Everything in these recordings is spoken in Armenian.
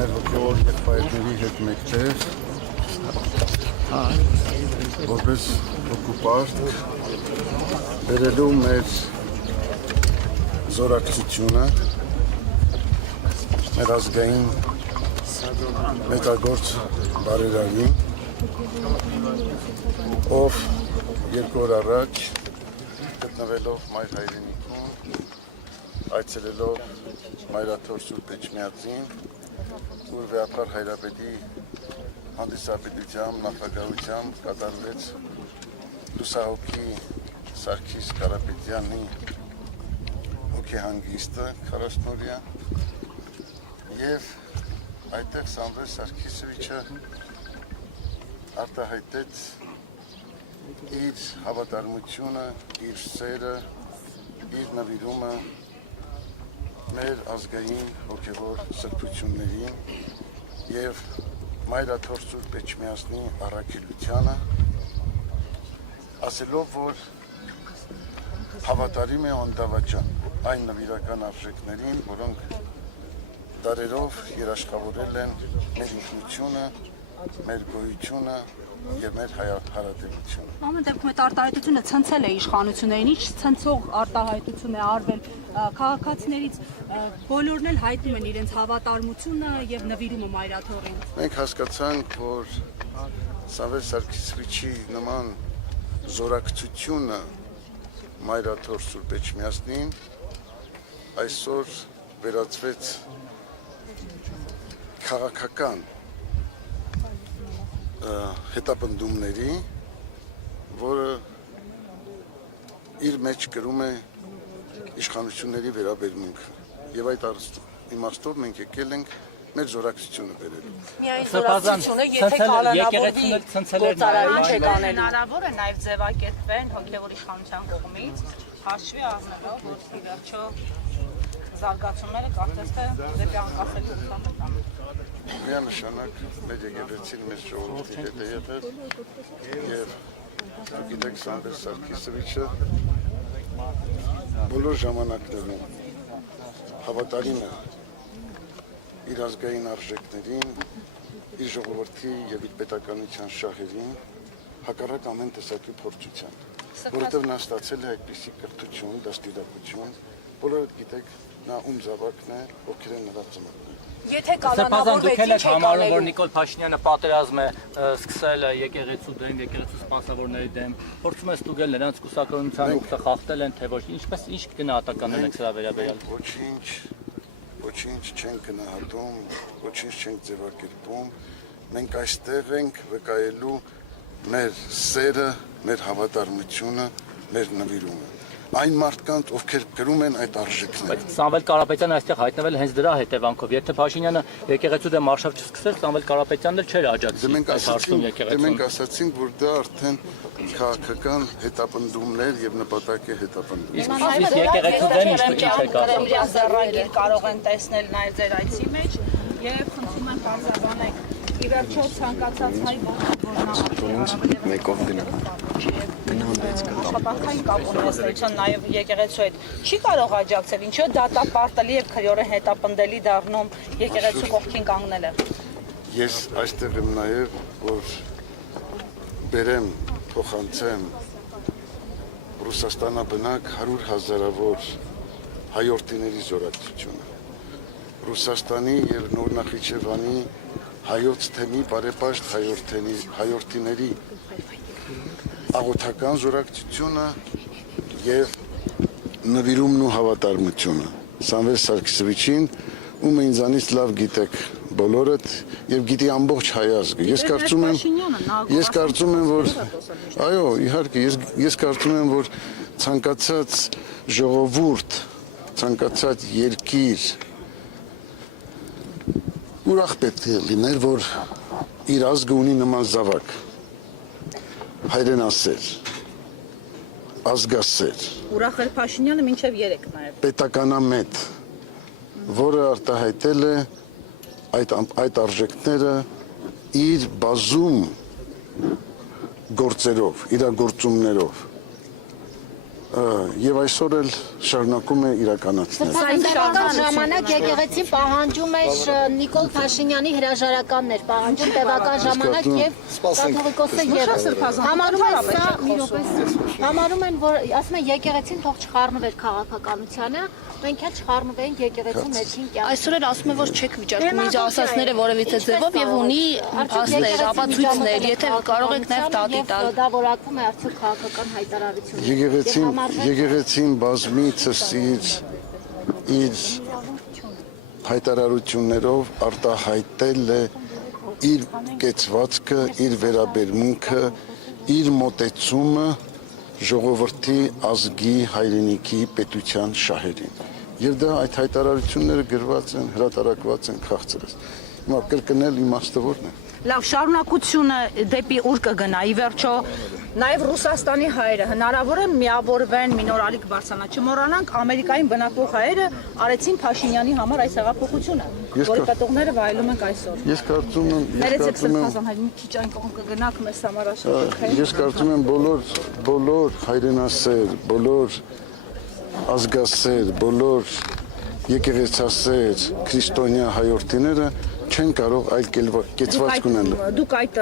մեր հոգևոր եղբայրների հետ մեկտեղ որպես օկուպանտ բերելու մեր զորակցությունը մեր ազգային մեծագործ բարերարին, ով 2 օր առաջ գտնվելով մայր հայրենիքում, այցելելով Մայրաթոր Սուրբ Էջմիածին, ուր Վեհապար Հայրապետի հանդիսապետությամբ, նախագահությամբ կատարվեց լուսահոգի Սարգիս Կարապետյանի հոգեհանգիստը 40-օրյա և այդտեղ Սամվել Սարգիսովիչը արտահայտեց իր հավատարմությունը, իր սերը, իր նվիրումը մեր ազգային հոգևոր սրբություններին և Մայրաթոր Սուրբ Էջմիածնի առաքելությանը, ասելով, որ հավատարիմ է անդավաճան այն նվիրական արժեքներին, որոնք դարերով երաշխավորել են մեր ինքնությունը, մեր գոյությունը և մեր հարատևությունը։ Ամեն դեպքում այդ արտահայտությունը ցնցել է իշխանություններին, ինչ ցնցող արտահայտություն է արվել քաղաքացիներից, բոլորն էլ հայտնում են իրենց հավատարմությունը և նվիրումը Մայրաթորին։ Մենք հասկացանք, որ Սամվել Սարգիսովիչի նման զորակցությունը Մայրաթոր Սուրբ Էջմիածնին այսօր վերածվեց քաղաքական հետապնդումների, որը իր մեջ կրում է իշխանությունների վերաբերմունքը և այդ իմաստով մենք եկել ենք մեր զորակցությունը բերելու։ Միայն զորակցությունը, եթե կալանավորվի գործարարին չեք անել։ Հնարավոր է նաև ձևակերպվեն հոգևոր իշխանության կողմից, հաշվի առնելով, որ ի վերջո զարգացումները կարծես թե դեպի անկասելի ուղղությամբ են։ Միանշանակ մեր եկեղեցին մեծ ժողովրդի հետ է եղել և դուք գիտեք Սամվել Սարգիսովիչը բոլոր ժամանակներում հավատարիմ է իր ազգային արժեքներին, իր ժողովրդի և իր պետականության շահերին, հակառակ ամեն տեսակի փորձության, որովհետև նա ստացել է այդպիսի կրթություն, դաստիարակություն, բոլորդ գիտեք նա ում զավակն է, ովքեր են նրա ծնողները։ Եթե դուք եք համարում, որ Նիկոլ Փաշինյանը պատերազմ է սկսել եկեղեցու դեմ, եկեղեցու սպանսավորների դեմ, փորձում է ստուգել նրանց կուսակցության ուխտը խախտել են, թե ոչ, ինչ գնահատականներ եք սրա վերաբերյալ։ Ոչինչ չենք գնահատում, ոչինչ չենք ձևակերպում, մենք այստեղ ենք վկայելու մեր սերը, մեր հավատարմությունը, մեր նվիրումը։ Այն մարդկանց, ովքեր կրում են այդ արժեքները։ Սամվել Կարապետյանը այստեղ հայտնվել հենց դրա հետևանքով։ Եթե Փաշինյանը եկեղեցու դեմ արշավ չսկսեր, Սամվել Կարապետյանն էլ չէր աջակցի այդ հարցում եկեղեցուն։ Մենք ասացինք, որ դա արդեն քաղաքական հետապնդումներ եւ նպատակ է հետապնդում։ Իսկ եկեղեցու դեմ ինչ եք ասում։ Կարող են տեսնել նաև ձեր այցի մեջ եւ խնդրում են բարձրաբանել ի վերջո ցանկացած հայ մեկով աշխատանքային կապ ունեցնության նաև եկեղեցու հետ չի կարող աջակցել, ինչու է դատապարտելի եւ քրեորեն հետապնդելի դառնում եկեղեցու կողքին կանգնելը։ Ես այստեղ եմ նաև, որ բերեմ, փոխանցեմ Ռուսաստանաբնակ 100,000-ավոր հայորդիների զորակցությունը։ Ռուսաստանի եւ Նոր Նախիջևանի հայոց թեմի բարեպաշտ հայորդիների աղոթական զորակցությունը եւ նվիրումն ու հավատարմությունը Սամվել Սարգիսովիչին, ում ինձանից լավ գիտեք բոլորդ եւ գիտի ամբողջ հայ ազգը։ Ես կարծում եմ, որ այո, իհարկե, ես կարծում եմ, որ ցանկացած ժողովուրդ, ցանկացած երկիր ուրախ պետք է լիներ, որ իր ազգը ունի նման զավակ, հայրենասեր, ազգասեր, Ուրախ էր Փաշինյանը մինչև 3 նաև։ պետականամետ, որը արտահայտել է այդ արժեքները իր բազում գործերով, իրագործումներով։ եւ այսօր էլ շարունակում է իրականացնել։ Տևական ժամանակ եկեղեցին պահանջում էր Նիկոլ Փաշինյանի հրաժարականներ, պահանջում տևական ժամանակ եւ կաթողիկոսը եւ համարում են սա մի րոպե համարում են որ ասում են եկեղեցին թող չխառնվեր քաղաքականությանը, մենք էլ չխառնվենք եկեղեցու ներքին կյանքը։ Այսօր էլ ասում են որ չեք վիճակում իր ասածները որևիցե ձևով եւ ունի փաստեր, ապացույցներ, եթե կարող եք նաեւ դատի տալ։ Դա որակվում է արդյոք քաղաքական հայտարարություն։ Եկեղեցին բազմիցս իր հայտարարություններով արտահայտել է իր կեցվածքը, իր վերաբերմունքը, իր մոտեցումը ժողովրդի ազգի հայրենիքի պետության շահերին։ Եվ դա այդ հայտարարությունները գրված են, հրատարակված են քաղցրած։ Հիմա կրկնել իմաստը որն է։ Լավ, շարունակությունը դեպի ուր կգնա, ի վերջո նաև Ռուսաստանի հայերը հնարավոր է միավորվեն մինորալիկ բարձրանա։ Չմոռանանք Ամերիկային բնակվող հայերը արեցին Փաշինյանի համար այս հեղափոխությունը, որի պատողները վայելում ենք այսօր։ Ես կարծում եմ, մի քիչ այն կողմ կգնաք մեզ համար աշխատեք։ Ես կարծում եմ բոլոր հայրենասեր, բոլոր ազգասեր, բոլոր եկեղեցասեր, քրիստոնյա հայրենիները չեն կարող այլ կեցվածք ունենալ։ Դուք այդ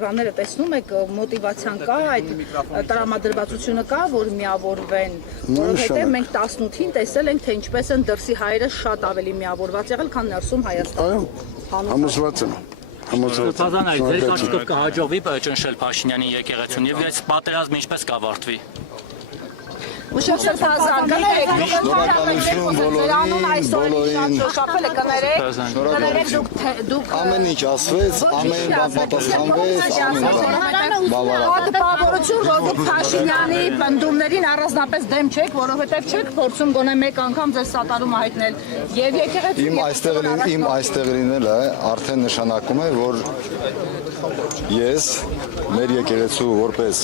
բաները տեսնում եք, մոտիվացիան կա, այդ տրամադրվածությունը կա, որ միավորվեն, որովհետև մենք 18-ին տեսել ենք, թե ինչպես են դրսի հայերը շատ ավելի միավորված եղել, քան ներսում Հայաստանում։ Այո, համոզված եմ։ Սրբազան այլ ձեր կարծիքով կհաջողվի ճնշել Փաշինյանի եկեղեցուն եւ այս պատերազմը ինչպես կավարտվի։ Ուշք սրբազան, կներեք, շնորհակալություն բոլորին, կներեք դուք ամեն ինչ ասվեց, ամեն բան պատասխանվեց, Պատպավորություն, որ դուք Փաշինյանի պնդումներին առանձնապես դեմ չեք, որովհետև չեք փորձում գոնե մեկ անգամ ձեզ սատարումը հայտնել եւ եկեղեցու իմ այստեղ լինելը արդեն նշանակում է, որ ես մեր եկեղեցու որպես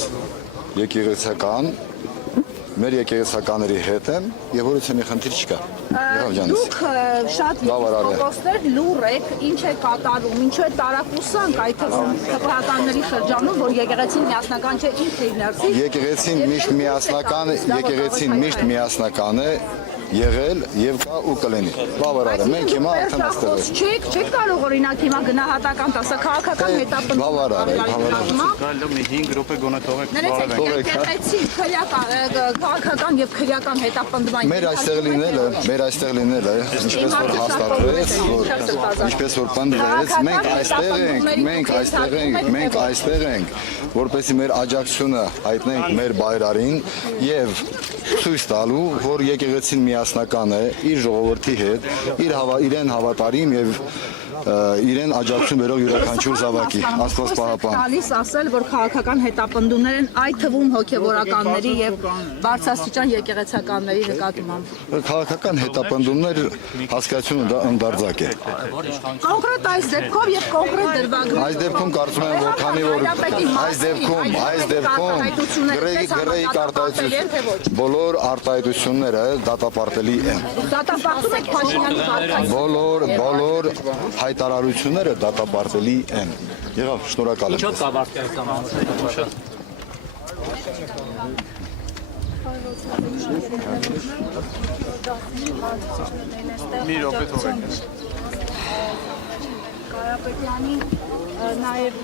եկեղեցական մեր եկեղեցականների հետ եմ եւ որից մի խնդիր չկա։ Դուք շատ եպիսկոպոսներ լուր եք, ինչ է կատարում, ինչու է տարակուսանք այդ թվականների շրջանում, որ եկեղեցին միասնական չէ, ինքը իր ներսից։ Եկեղեցին միշտ միասնական է եղել եւ կա ու կլինի։ Բավարար է։ Մենք հիմա արդեն այստեղ ենք։ Չեք կարող օրինակ հիմա գնահատական տասը քաղաքական հետապնդում։ Բավարար է, բավարար է։ Գալու մի 5 րոպե գոնե թողեք։ Ներեցեք, եկեղեցին քաղաքական եւ քրեական հետապնդման։ Մեր այստեղ լինելը, ինչպես որ պնդվեց, մենք այստեղ ենք, որպեսզի մեր աջակցությունը հայտնենք մեր բայրարին եւ ցույց տալու, որ եկեղեցին միասնական է իր ժողովրդի հետ, իրեն հավատարիմ եւ իրեն աջակցություն բերող յուրաքանչյուր զավակի, Աստված պահապան։ Գալիս ասել, որ քաղաքական հետապնդումներ են այդ թվում հոգեվորականների եւ բարձրաստիճան եկեղեցականների նկատմամբ։ Քաղաքական հետապնդումներ հասկացությունը դա ընդարձակ է։ Կոնկրետ այս դեպքով եւ կոնկրետ դրվագներով։ Այս դեպքում կարծում եմ, որ քանի որ այս դեպքում գրեի արտահայտություն, բոլոր արտահայտությունները դատապարտելի են։ Դատապարտում եք Փաշինյանի վարքագծը։ Բոլոր հայտարարությունները դատապարտելի են։ Եղավ, շնորհակալ եմ։ Ինչով կավարտի այս համանուն։ Մի րոպե թողեք։ Կարապետյանի նաև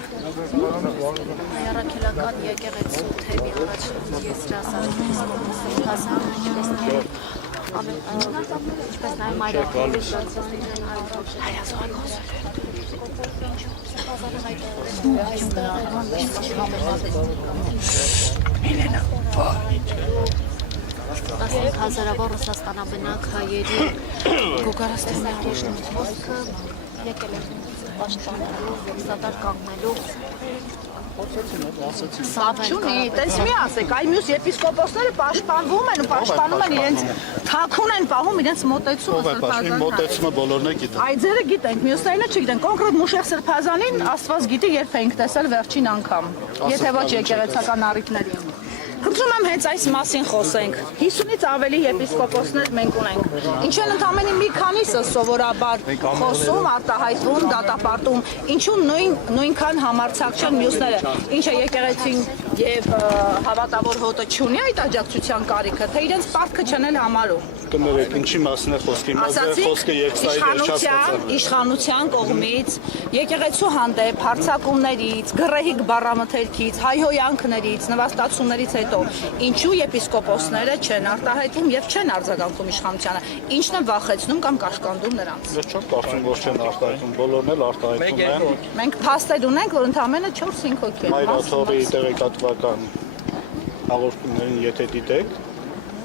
հայրաքելական եկեղեցու թեմի առաջին եզրասարի եպիսկոպոսի հասարակությունների ինչպես նաև մայրաքելի հազարավոր Ռուսաստանաբնակ հայերի գոգարաստանի առաջնորդը եկել է պաշտպանելու, սատար կանգնելու Սավչունի, տես մի ասեք, այ մյուս եպիսկոպոսները պաշտպանվում են ու պաշտպանում են իրենց թաքուն են պահում իրենց մոտեցումը սրբազան։ Մոտեցումը բոլորն է գիտեն։ Այ ձերը գիտենք, մյուսներինը չգիտեն։ Կոնկրետ Մուշեղ Սրբազանին Աստված գիտի երբ էինք տեսել վերջին անգամ, եթե ոչ եկեղեցական առիթներին։ Խնդրում եմ հենց այս մասին խոսենք։ 50-ից ավելի եպիսկոպոսներ մենք ունենք։ Ինչու են ընդամենը մի քանիսը սովորաբար խոսում, արտահայտվում, դատապարտում, ինչու նույնքան համարձակ չեն մյուսները։ Ինչը եկեղեցին եւ հավատավոր հոտը չունի այդ աջակցության կարիքը, թե իրենց պարտքը չեն էլ համարում։ Կներեք, ինչի մասին է խոսքի մասին, խոսքը երկսայր վերջացած է։ Իշխանության կողմից, եկեղեցու հանդեպ հարձակումներից, գռեհիկ բառամթերքից, հայհոյանքներից, նվաստացումներից հետո ինչու եպիսկոպոսները չեն արտահայտվում եւ չեն արձագանքում իշխանությանը, ինչն է վախեցնում կամ կաշկանդում նրանց։ Ես չեմ կարծում, որ չեն արտահայտում, բոլորն էլ արտահայտում են։ Մենք փաստեր ունենք, որ ընդամենը 4-5 հոգի են։ Մայրաթողի տեղեկատվական հաղորդումներին եթե դիտեք,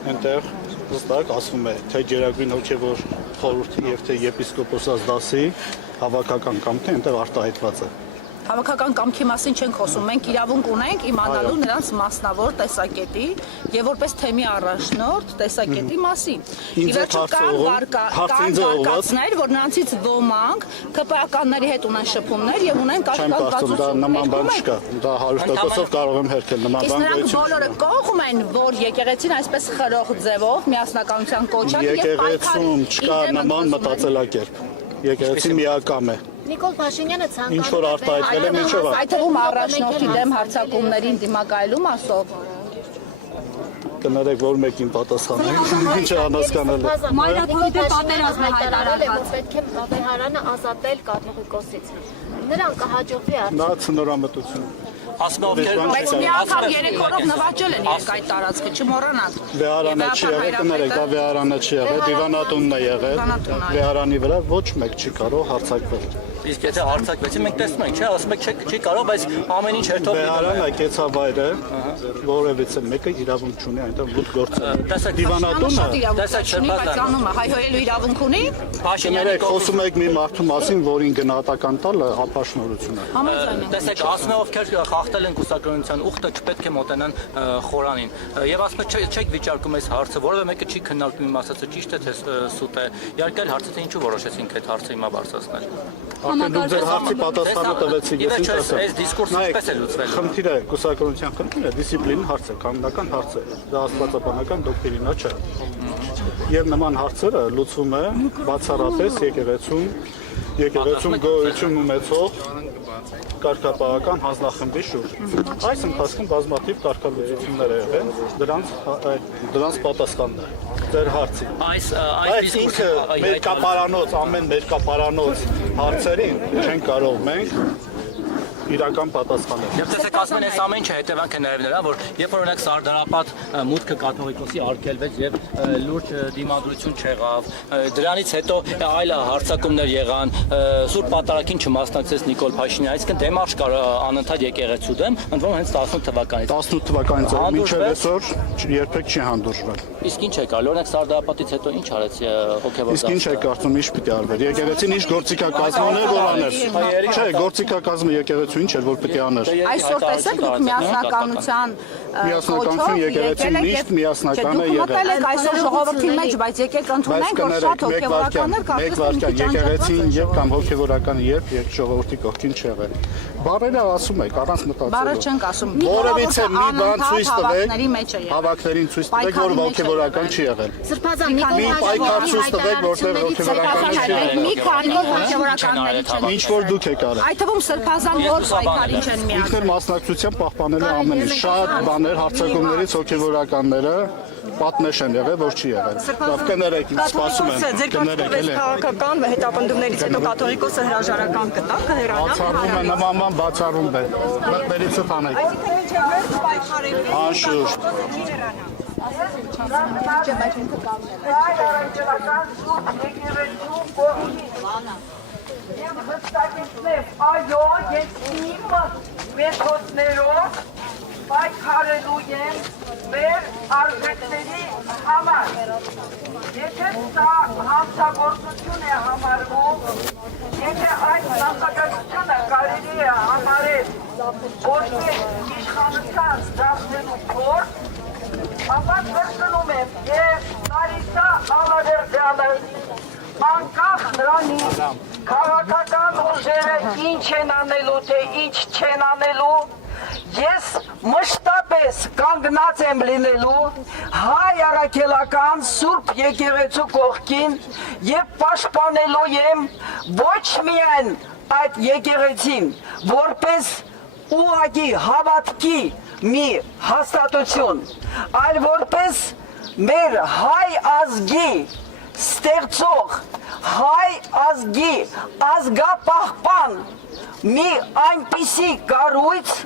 այնտեղ հստակ ասվում է, թե Գերագույն հոգևոր խորհրդի եւ թե եպիսկոպոսած դասի հավաքական կամքը այնտեղ արտահայտված է։ Հավաքական կամքի մասին չենք խոսում, մենք իրավունք ունենք իմանալու նրանց մասնավոր տեսակետի եւ որպես թեմի առաջնորդ տեսակետի մասին։ Ի վերջո կան վարկածներ, որ նրանցից ոմանք ԿՊԱ-կանների հետ ունեն շփումներ եւ ունեն կաշկանդվածություն։ Դա նման բան չկա, դա 100% կարող եմ հերքել, նման բան նրանք բոլորը կողմ են, որ եկեղեցին այսպես խրող ձևով միասնականության կոչակ եւ եկեղեցում չկա նման մտածելակերպ։ Եկեղեցին միակամ է։ Նիկոլ Փաշինյանը Ինչ որ արտահայտվել է միջով։ այդ թվում առաջնորդի դեմ հարձակումներին դիմակայելում ասով։ Կներեք, որ մեկին պատասխանենք, ինչ է անհասկանալի։ Մայրաթողի դեմ պատերազմ է հայտարարված։ Պետք է Վավեհարանը ազատել կաթողիկոսից։ Նրան կհաջողվի արդյոք։ Նա ցնորամտություն։ Ասում ովքեր Բայց մի անգամ 3 օրով նվաճել են իրենք այդ տարածքը, չմոռանաք։ Վեհարանը չի եղել, կներեք, դա Վեհարանը չի եղել, դիվանատունն է եղել։ Վեհարանի վրա ոչ մեկ չի կարող հարձակվել։ իսկ եթե հարձակվեցին մենք տեսնում ենք, չէ, ասում եք չի կարող, բայց ամեն ինչ հերթով Վեհարանը կեցավայր է, որևիցե մեկը իրավունք չունի այնտեղ ոտ գործել։ Դիվանատունը, տեսեք Շրջանում հայհոյելու իրավունք ունի։ Կներեք, խոսում եք մի մարդու մասին, որին գնահատական տալը ապաշնորհություն է։ Տեսեք, ասում եք ովքեր խախտել են կուսակրոնության ուխտը, չպետք է մոտենան խորանին։ Եվ ասում եք չեք վիճարկում այս հարցը, որովհետեւ մեկը չի քննարկում իմ ասածը ճիշտ է թե սուտ է։ Իհարկե էլ հարցը թե ինչու որոշեցինք այդ հարցը հիմա բարձրացնել։ Արդեն դուք ձեր հարցի պատասխանը տվեցիք, ես ինչ ասեմ։ Այս դիսկուրսը ինչպես է լուծվել։ Խնդիրը կուսակրոնության խնդիրը դիսցիպլին հարց է, կանոնական հարց է, դա աստվածաբանական դոկտրինա չէ։ Եվ նման հարցերը լուծվում է բացառապես եկեղեցում գոյություն ունեցող կարգապահական հանձնախմբի շուրջ։ Այս ընթացքում բազմաթիվ կարգալուծություններ եղել են, դրանց պատասխանն է ձեր հարցին։ Այս ինքը մերկապարանոց, ամեն մերկապարանոց հարցերին չեն կարող մենք իրական պատասխանել։ Եվ տեսեք, ասում են, այս ամեն ինչը հետևանք է նաև նրա, որ երբ որ օրինակ Սարդարապատ մուտքը կաթողիկոսի արգելվեց եւ լուրջ դիմադրություն չեղավ, դրանից հետո այլ հարձակումներ եղան, Սուրբ Պատարագին չմասնակցեց Նիկոլ Փաշինյանը, այսինքն դեմարշ կար անընդհատ եկեղեցու դեմ, ընդ որում հենց 18 թվականից։ 18 թվականից մինչև այսօր երբեք չի հանդուրժվել։ Իսկ ինչ է կարելի, օրինակ Սարդարապատից հետո ինչ արեց հոգեվոր։ Իսկ ինչ է կարծում, ինչ պիտի արվեր։ Եկեղեցին ինչ գործիքակազմ ուներ, որ աներ։ Չէ, գործիքակազմը եկեղեցու ինչ էր, որ պիտի աներ։ Այսօր տեսեք դուք միասնականության եկեղեցին միշտ միասնական է եղել։ Եկեք այսօր ժողովրդի մեջ, բայց եկեք ընդունենք, որ շատ հոգևորականներ կան։ Եկեղեցին եւ կամ հոգևորականը երբ ժողովրդի կողքին չեղել։ Բարերը ասում եք, առանց մտածելու։ Բարը չենք ասում։ Որևիցե մի բան ցույց տվեք, մեջ է եղել։ հավաքներին ցույց տվեք, որ հոգևորական չի եղել։ Սրբազան Մի պայքար ցույց տվեք, որտեղ հոգևորական չի եղել։ Մի քանի հոգևորականների չեն։ Ինչ որ դուք եք արել։ Այդ թվում սրբազան որ պայքարի չեն միացել։ Ինքն մասնակցության պահպանելու ամեն ինչ, շատ բաներ հարցակումներից հոգևորականները պատնեշ են եղել, որ չի եղել։ Լավ, կներեք, սպասում եմ։ Կներեք, էլի։ Քաղաքական հետապնդումներից հետո կաթողիկոսը հրաժարական կտա, կհեռանա։ Բացառվում է նման բան, բացառվում է։ Մեղբերից տանեք։ Անշուշտ։ Եվ հստակեցնեմ, այո, ես իմ մեթոդներով պայքարելու եմ մեր արժեքների համար։ Եթե սա հանցագործություն է համարվում, եթե այդ նախագծությունը կարելի է համարել որպես իշխանության դարձնելու փորձ, ապա կրկնում եմ եւ Լարիսա Ալավերդյանը անկախ նրանից քաղաքական ուժերը ինչ են անելու, թե ինչ չեն անելու, Ես մշտապես կանգնած եմ լինելու հայ առաքելական Սուրբ եկեղեցու կողքին եւ պաշտպանելու եմ ոչ միայն այդ եկեղեցին, որպես ուղղակի հավատքի մի հաստատություն, այլ որպես մեր հայ ազգի ստեղծող, հայ ազգի ազգապահպան մի այնպիսի կառույց,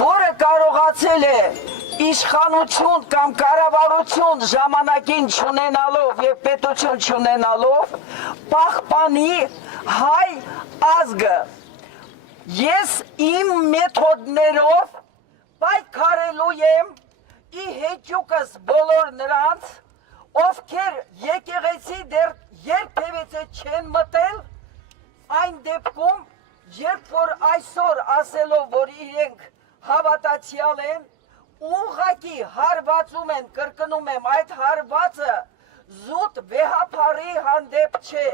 որը կարողացել է իշխանություն կամ կառավարություն ժամանակին չունենալով եւ պետություն չունենալով պահպանի հայ ազգը։ Ես իմ մեթոդներով պայքարելու եմ ի հեճուկս բոլոր նրանց, ովքեր եկեղեցի դեռ երբևէ չեն մտել, այն դեպքում, երբ որ այսօր ասելով, որ իրենք հավատացյալ են, ուղղակի հարվածում են, կրկնում եմ, այդ հարվածը զուտ վեհափարի հանդեպ չէ,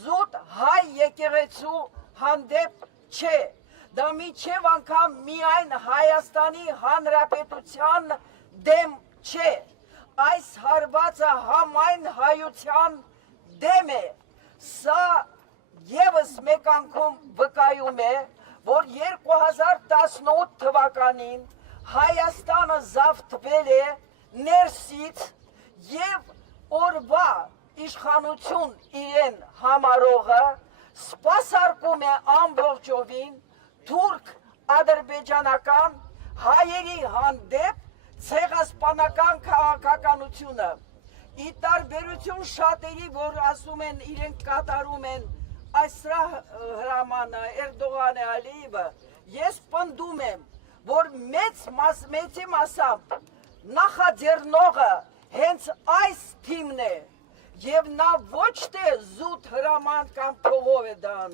զուտ հայ եկեղեցու հանդեպ չէ, դա միջև անգամ միայն Հայաստանի Հանրապետության դեմ չէ, այս հարվածը համայն հայության դեմ է, սա եւս մեկ անգամ վկայում է, որ 2018 թվականին Հայաստանը զավթվել է ներսից եւ օրվա իշխանություն իրեն համարողը սպասարկում է ամբողջովին թուրք ադրբեջանական հայերի հանդեպ ցեղասպանական քաղաքականությունը։ Ի տարբերություն շատերի, որ ասում են իրենք կատարում են Այսրա հրամանը, Էրդողանը, Ալիևը, ես պնդում եմ, որ մեծի մասամբ նախաձեռնողը հենց այս թիմն է, եւ նա ոչ թե զուտ հրաման կամ փողով է դա անում։